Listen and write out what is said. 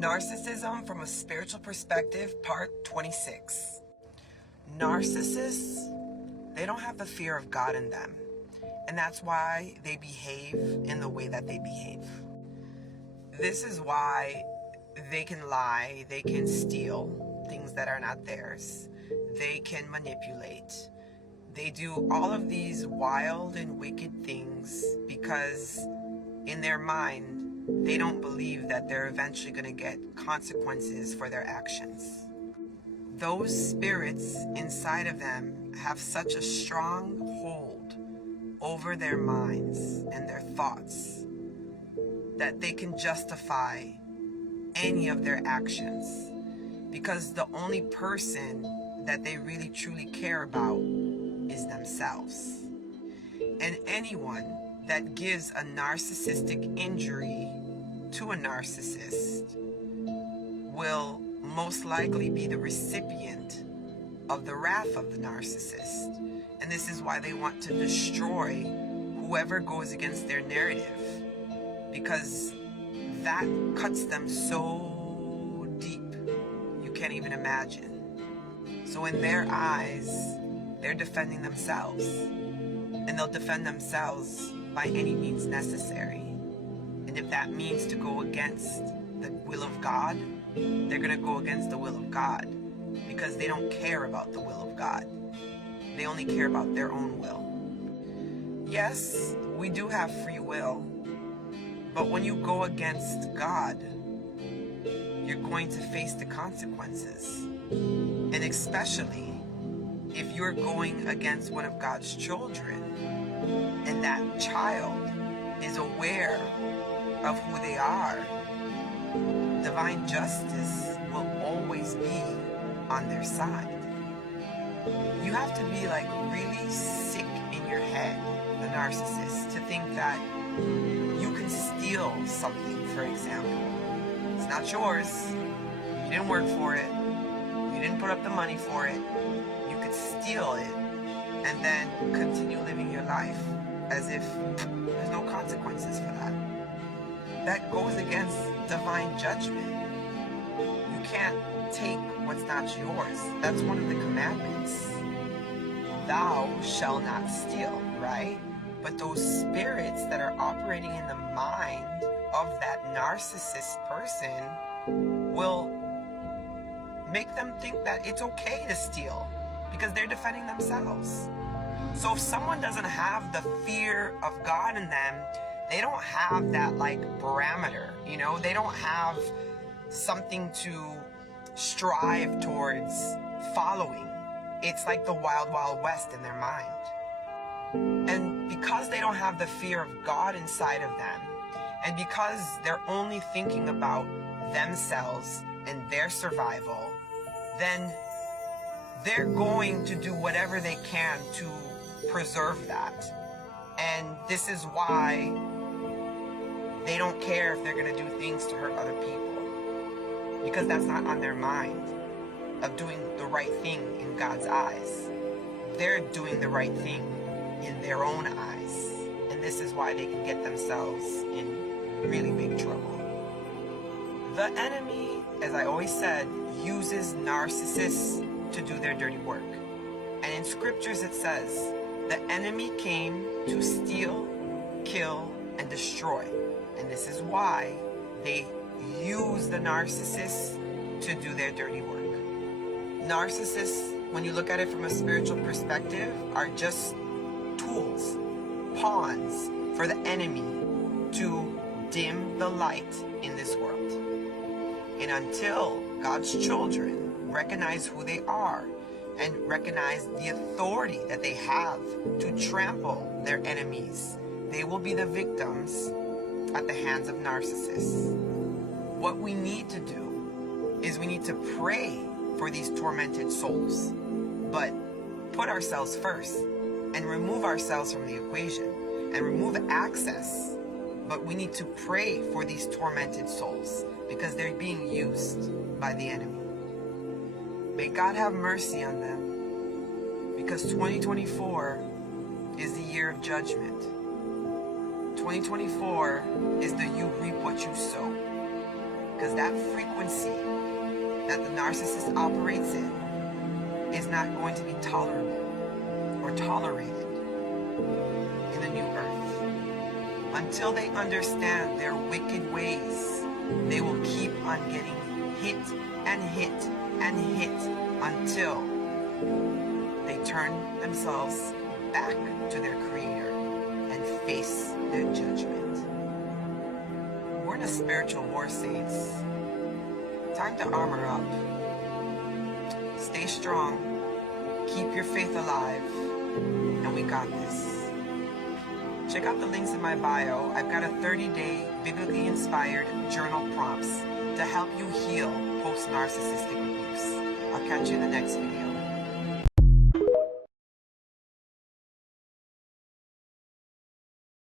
Narcissism from a spiritual perspective, part 26. Narcissists, they don't have the fear of God in them. And that's why they behave in the way that they behave. This is why they can lie, they can steal things that are not theirs. They can manipulate. They do all of these wild and wicked things because in their mind, they don't believe that they're eventually going to get consequences for their actions. Those spirits inside of them have such a strong hold over their minds and their thoughts that they can justify any of their actions because the only person that they really truly care about is themselves. And anyone that gives a narcissistic injury to a narcissist will most likely be the recipient of the wrath of the narcissist. And this is why they want to destroy whoever goes against their narrative, because that cuts them so deep you can't even imagine. So in their eyes, they're defending themselves, and they'll defend themselves by any means necessary. And if that means to go against the will of God, they're going to go against the will of God because they don't care about the will of God. They only care about their own will. Yes, we do have free will, but when you go against God, you're going to face the consequences. And especially if you're going against one of God's children, and that child is aware of who they are, divine justice will always be on their side. You have to be like really sick in your head, the narcissist, to think that you can steal something, for example. It's not yours. You didn't work for it. You didn't put up the money for it. You could steal it and then continue living your life as if there's no consequences for that. That goes against divine judgment. You can't take what's not yours. That's one of the commandments. Thou shalt not steal, right? But those spirits that are operating in the mind of that narcissist person will make them think that it's okay to steal because they're defending themselves. So if someone doesn't have the fear of God in them, they don't have that like barometer, you know, they don't have something to strive towards following. It's like the wild, wild west in their mind. And because they don't have the fear of God inside of them, and because they're only thinking about themselves and their survival, then they're going to do whatever they can to preserve that. And this is why they don't care if they're going to do things to hurt other people, because that's not on their mind of doing the right thing in God's eyes. They're doing the right thing in their own eyes, and this is why they can get themselves in really big trouble. The enemy, as I always said, uses narcissists to do their dirty work. And in scriptures it says, the enemy came to steal, kill, and destroy. And this is why they use the narcissists to do their dirty work. Narcissists, when you look at it from a spiritual perspective, are just tools, pawns for the enemy to dim the light in this world. And until God's children recognize who they are and recognize the authority that they have to trample their enemies, they will be the victims at the hands of narcissists. What we need to do is we need to pray for these tormented souls, but put ourselves first and remove ourselves from the equation and remove access. But we need to pray for these tormented souls because they're being used by the enemy. May God have mercy on them, because 2024 is the year of judgment. 2024 is the you reap what you sow. because that frequency that the narcissist operates in is not going to be tolerable or tolerated in the new earth. Until they understand their wicked ways, they will keep on getting hit and hit and hit until they turn themselves back to their creator and face their judgment. We're in a spiritual war, saints. Time to armor up. Stay strong. Keep your faith alive. And we got this. Check out the links in my bio. I've got a 30-day biblically inspired journal prompts to help you heal post-narcissistic abuse. I'll catch you in the next video.